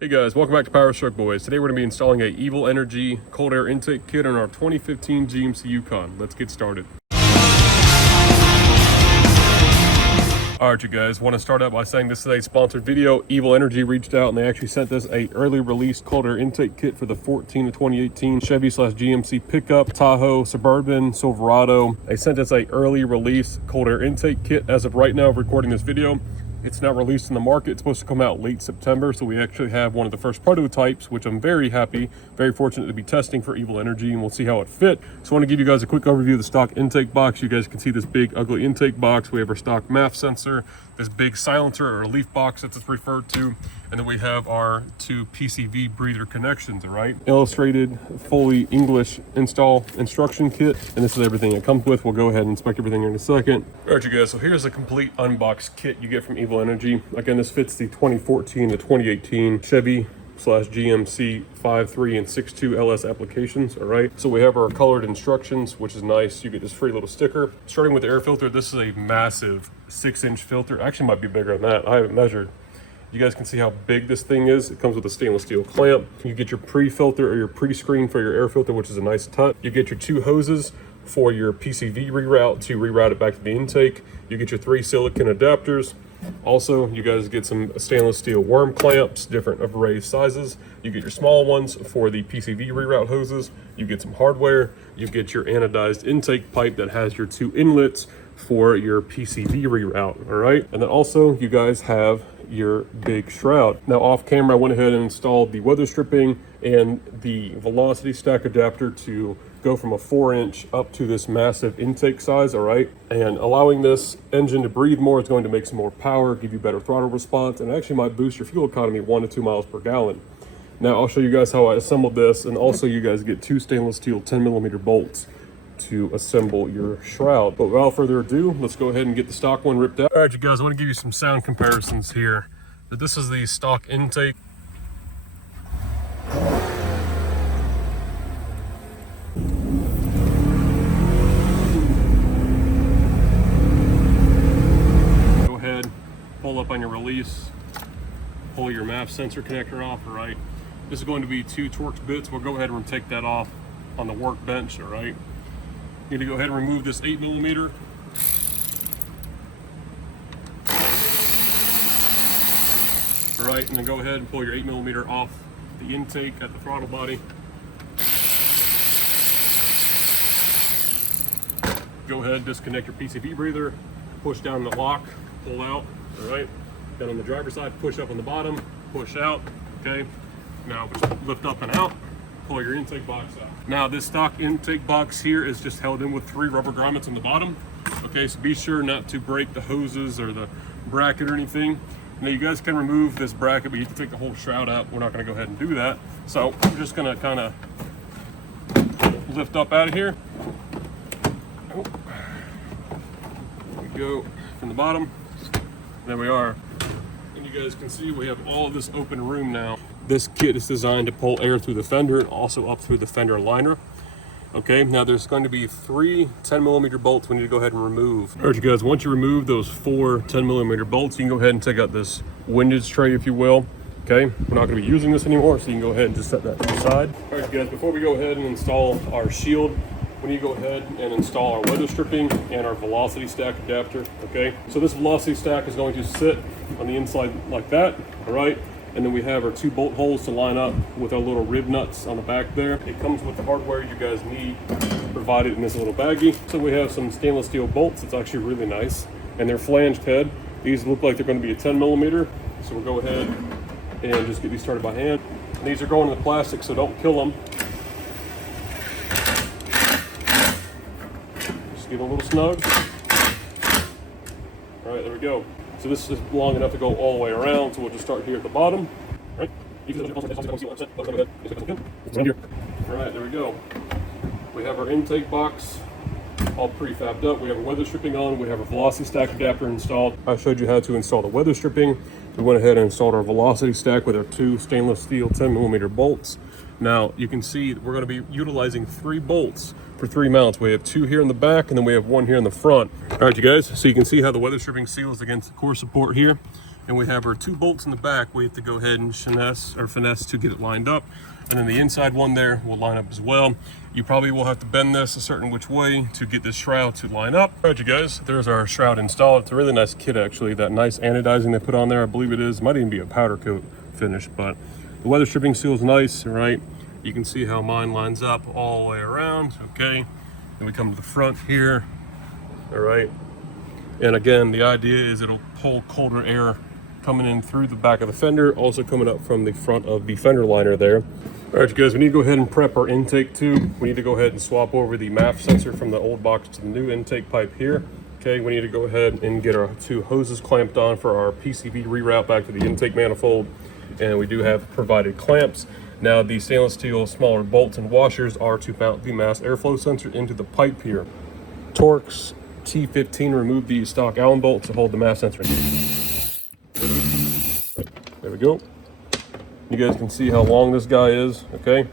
Hey guys, welcome back to Power Stroke Boys. Today we're going to be installing a Evil Energy cold air intake kit on our 2015 GMC Yukon. Let's get started. Alright you guys, want to start out by saying this is a sponsored video. Evil Energy reached out and they actually sent us a early release cold air intake kit for the 14 to 2018 Chevy/GMC pickup, Tahoe, Suburban, Silverado. They sent us a early release cold air intake kit. As of right now, recording this video, it's not released in the market. It's supposed to come out late September, so we actually have one of the first prototypes, which I'm very happy, very fortunate to be testing for Evil Energy, and we'll see how it fit. So I want to give you guys a quick overview of the stock intake box. You guys can see this big, ugly intake box. We have our stock MAF sensor, this big silencer or leaf box as it's referred to, and then we have our two PCV breather connections, all right? Illustrated, fully English install instruction kit, and this is everything it comes with. We'll go ahead and inspect everything here in a second. All right, you guys, so here's a complete unboxed kit you get from Evil Energy. Again, this fits the 2014 to 2018 Chevy/GMC 5.3 and 6.2 LS applications, all right? So we have our colored instructions, which is nice. You get this free little sticker. Starting with the air filter, this is a massive 6-inch filter. Actually might be bigger than that. I haven't measured. You guys can see how big this thing is. It comes with a stainless steel clamp. You get your pre-filter or your pre-screen for your air filter, which is a nice touch. You get your 2 hoses for your PCV reroute to reroute it back to the intake. You get your 3 silicone adapters. Also, you guys get some stainless steel worm clamps, different array sizes. You get your small ones for the PCV reroute hoses. You get some hardware. You get your anodized intake pipe that has your 2 inlets for your PCV reroute, all right? And then also, you guys have your big shroud. Now off camera, I went ahead and installed the weather stripping and the velocity stack adapter to go from a 4-inch up to this massive intake size, all right? And allowing this engine to breathe more is going to make some more power, give you better throttle response, and actually might boost your fuel economy 1 to 2 miles per gallon. Now I'll show you guys how I assembled this, and also you guys get 2 stainless steel 10mm bolts to assemble your shroud. But without further ado, let's go ahead and get the stock one ripped out. All right, you guys, I want to give you some sound comparisons here. This is the stock intake. Go ahead, pull up on your release, pull your MAF sensor connector off, all right? This is going to be 2 Torx bits. We'll go ahead and take that off on the workbench, all right? You need to go ahead and remove this 8mm. All right, and then go ahead and pull your 8mm off the intake at the throttle body. Go ahead, disconnect your PCV breather, push down the lock, pull out, all right? Then on the driver's side, push up on the bottom, push out, okay? Now just lift up and out. Pull your intake box out. Now this stock intake box here is just held in with 3 rubber grommets on the bottom. Okay, so be sure not to break the hoses or the bracket or anything. Now you guys can remove this bracket, but you have to take the whole shroud out. We're not gonna go ahead and do that. So we're just gonna kind of lift up out of here. Oh. There we go, from the bottom. There we are. And you guys can see we have all this open room now. This kit is designed to pull air through the fender and also up through the fender liner. Okay, now there's going to be 3 10mm bolts we need to go ahead and remove. All right, you guys, once you remove those 4 10mm bolts, you can go ahead and take out this windage tray, if you will. Okay, we're not going to be using this anymore, so you can go ahead and just set that to the side. All right, you guys, before we go ahead and install our shield, we need to go ahead and install our weather stripping and our velocity stack adapter, okay? So this velocity stack is going to sit on the inside like that, all right? And then we have our 2 bolt holes to line up with our little rib nuts on the back there. It comes with the hardware you guys need provided in this little baggie. So we have some stainless steel bolts. It's actually really nice. And they're flanged head. These look like they're going to be a 10mm. So we'll go ahead and just get these started by hand. And these are going in the plastic, so don't kill them. Just get a little snug. All right, there we go. So this is long enough to go all the way around, so we'll just start here at the bottom. Right? All right, there we go. We have our intake box all prefabbed up. We have a weather stripping on. We have a velocity stack adapter installed. I showed you how to install the weather stripping. We went ahead and installed our velocity stack with our 2 stainless steel 10mm bolts. Now you can see we're going to be utilizing 3 bolts for 3 mounts. We have 2 here in the back, and then we have 1 here in the front. All right, you guys, so you can see how the weather stripping seals against the core support here. and we have our 2 bolts in the back. We have to go ahead and finesse to get it lined up. And then the inside one there will line up as well. You probably will have to bend this a certain which way to get this shroud to line up. All right, you guys, there's our shroud installed. It's a really nice kit, actually. That nice anodizing they put on there, I believe it is. Might even be a powder coat finish, but the weather stripping seal is nice, all right? You can see how mine lines up all the way around, okay? Then we come to the front here, all right? And again, the idea is it'll pull colder air coming in through the back of the fender, also coming up from the front of the fender liner there. All right, you guys, we need to go ahead and prep our intake tube. We need to go ahead and swap over the MAF sensor from the old box to the new intake pipe here. Okay, we need to go ahead and get our 2 hoses clamped on for our PCV reroute back to the intake manifold. And we do have provided clamps. Now, the stainless steel smaller bolts and washers are to mount the mass airflow sensor into the pipe here. Torx T15 removed the stock Allen bolt to hold the mass sensor. There we go. You guys can see how long this guy is, okay?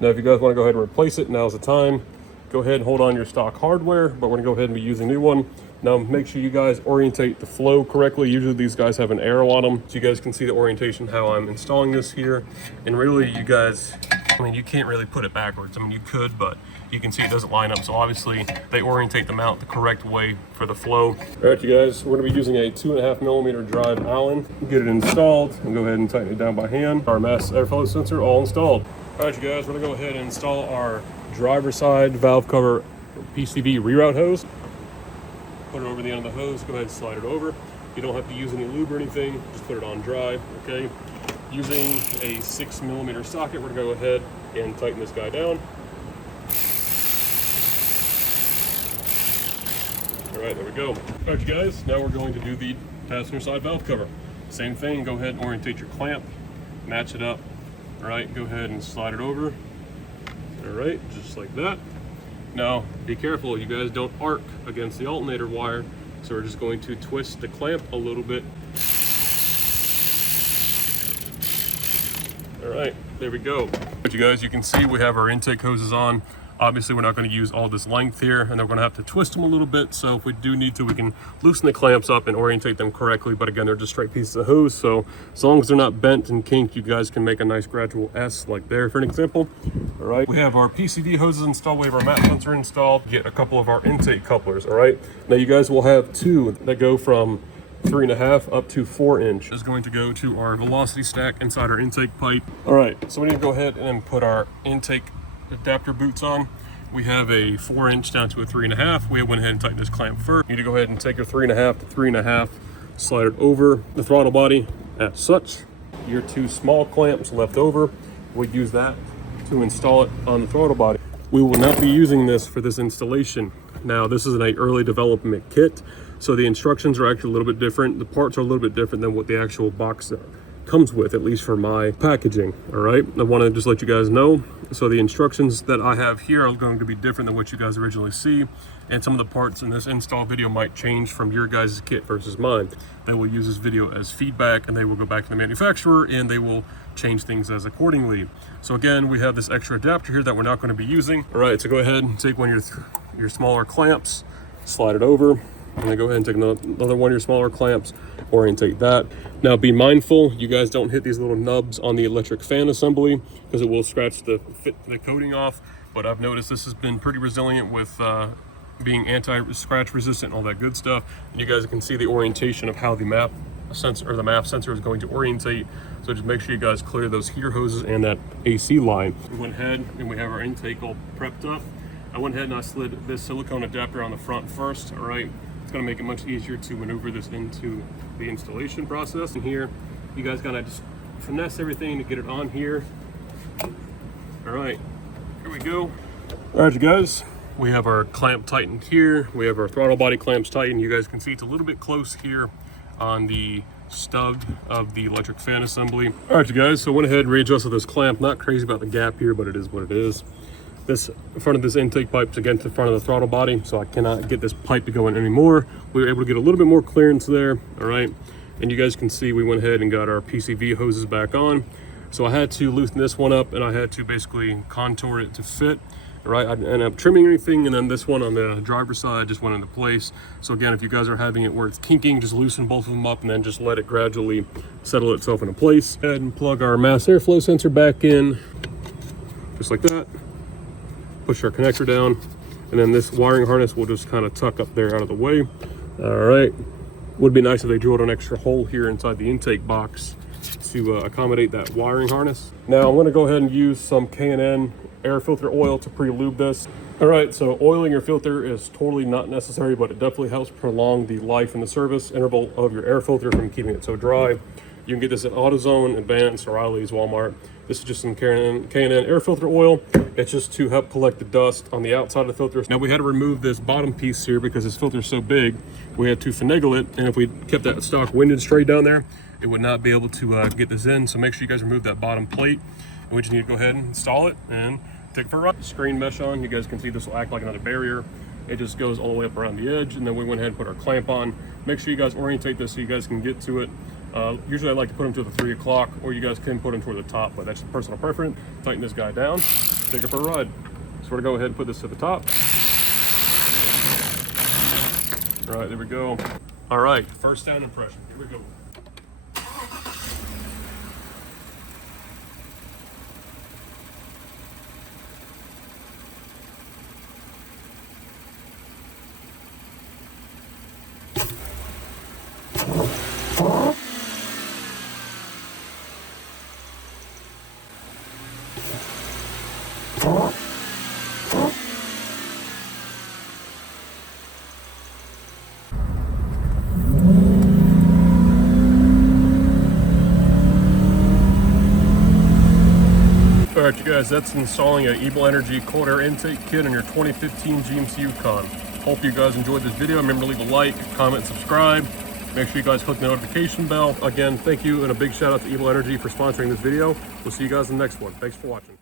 Now, if you guys want to go ahead and replace it, now's the time. Go ahead and hold on your stock hardware, but we're gonna go ahead and be using a new one. Now, make sure you guys orientate the flow correctly. Usually these guys have an arrow on them, so you guys can see the orientation, how I'm installing this here. And really, you guys, I mean, you can't really put it backwards. I mean, you could, but you can see it doesn't line up. So obviously, they orientate the mount the correct way for the flow. All right, you guys, we're gonna be using a 2.5mm drive Allen. Get it installed and go ahead and tighten it down by hand. Our mass airflow sensor all installed. All right, you guys, we're gonna go ahead and install our driver side valve cover PCV reroute hose. Put it over the end of the hose, go ahead and slide it over. You don't have to use any lube or anything, just put it on dry, okay? Using a 6mm socket, we're gonna go ahead and tighten this guy down. All right, there we go. All right, you guys, now we're going to do the passenger side valve cover. Same thing, go ahead and orientate your clamp, match it up. All right, go ahead and slide it over. All right, just like that. Now, be careful, you guys don't arc against the alternator wire. So we're just going to twist the clamp a little bit. All right, there we go. But you guys, you can see we have our intake hoses on. Obviously, we're not going to use all this length here, and then we're going to have to twist them a little bit. So if we do need to, we can loosen the clamps up and orientate them correctly. But again, they're just straight pieces of hose. So as long as they're not bent and kinked, you guys can make a nice gradual S like there for an example. All right, we have our PCV hoses installed. We have our map sensor installed. Get a couple of our intake couplers. All right, now you guys will have 2 that go from 3.5 up to 4 inch. Is going to go to our velocity stack inside our intake pipe. All right, so we need to go ahead and put our intake adapter boots on. We have a 4 inch down to a 3.5. We went ahead and tightened this clamp first. You need to go ahead and take your 3.5 to 3.5, slide it over the throttle body as such. Your 2 small clamps left over, we use that to install it on the throttle body. We will not be using this for this installation. Now, this is an early development kit, so the instructions are actually a little bit different. The parts are a little bit different than what the actual box comes with, at least for my packaging. All right, I want to just let you guys know. So the instructions that I have here are going to be different than what you guys originally see, and some of the parts in this install video might change from your guys' kit versus mine. They will use this video as feedback, and they will go back to the manufacturer and they will change things as accordingly. So again, we have this extra adapter here that we're not going to be using. All right, so go ahead and take one of your smaller clamps, slide it over, and then go ahead and take another one of your smaller clamps, orientate that. Now be mindful, you guys don't hit these little nubs on the electric fan assembly because it will scratch the coating off. But I've noticed this has been pretty resilient with being anti-scratch resistant and all that good stuff. And you guys can see the orientation of how the MAF sensor is going to orientate. So just make sure you guys clear those heater hoses and that AC line. We went ahead and we have our intake all prepped up. I went ahead and I slid this silicone adapter on the front first, all right? It's gonna make it much easier to maneuver this into the installation process. And here, you guys gotta just finesse everything to get it on here. All right, here we go. All right, you guys, we have our clamp tightened here. We have our throttle body clamps tightened. You guys can see it's a little bit close here on the stud of the electric fan assembly. All right, you guys, so I went ahead and readjusted this clamp. Not crazy about the gap here, but it is what it is. This front of this intake pipe is against the front of the throttle body, so I cannot get this pipe to go in anymore. We were able to get a little bit more clearance there, all right? And you guys can see we went ahead and got our PCV hoses back on. So I had to loosen this one up and I had to basically contour it to fit. Right, I didn't end up trimming anything, and then this one on the driver's side just went into place. So again, if you guys are having it where it's kinking, just loosen both of them up and then just let it gradually settle itself into place. Go ahead and plug our mass airflow sensor back in, just like that. Push our connector down, and then this wiring harness will just kind of tuck up there out of the way. All right, would be nice if they drilled an extra hole here inside the intake box to accommodate that wiring harness. Now I'm going to go ahead and use some K&N air filter oil to pre-lube this. All right, so oiling your filter is totally not necessary, but it definitely helps prolong the life and the service interval of your air filter from keeping it so dry. You can get this at AutoZone, Advanced, O'Reilly's, Walmart. This is just some K&N air filter oil. It's just to help collect the dust on the outside of the filter. Now we had to remove this bottom piece here because this filter is so big. We had to finagle it, and if we kept that stock windage straight down there, it would not be able to get this in. So make sure you guys remove that bottom plate. And we just need to go ahead and install it and take it for a ride. Screen mesh on, you guys can see this will act like another barrier. It just goes all the way up around the edge, and then we went ahead and put our clamp on. Make sure you guys orientate this so you guys can get to it. Usually I like to put them to the 3 o'clock, or you guys can put them toward the top, but that's personal preference. Tighten this guy down, take it for a ride. So we're gonna go ahead and put this to the top. All right, there we go. All right, first sound impression, here we go. All right, you guys, that's installing an Evil Energy cold air intake kit on your 2015 GMC Yukon. Hope you guys enjoyed this video. Remember to leave a like, comment, subscribe. Make sure you guys click the notification bell. Again, thank you, and a big shout out to Evil Energy for sponsoring this video. We'll see you guys in the next one. Thanks for watching.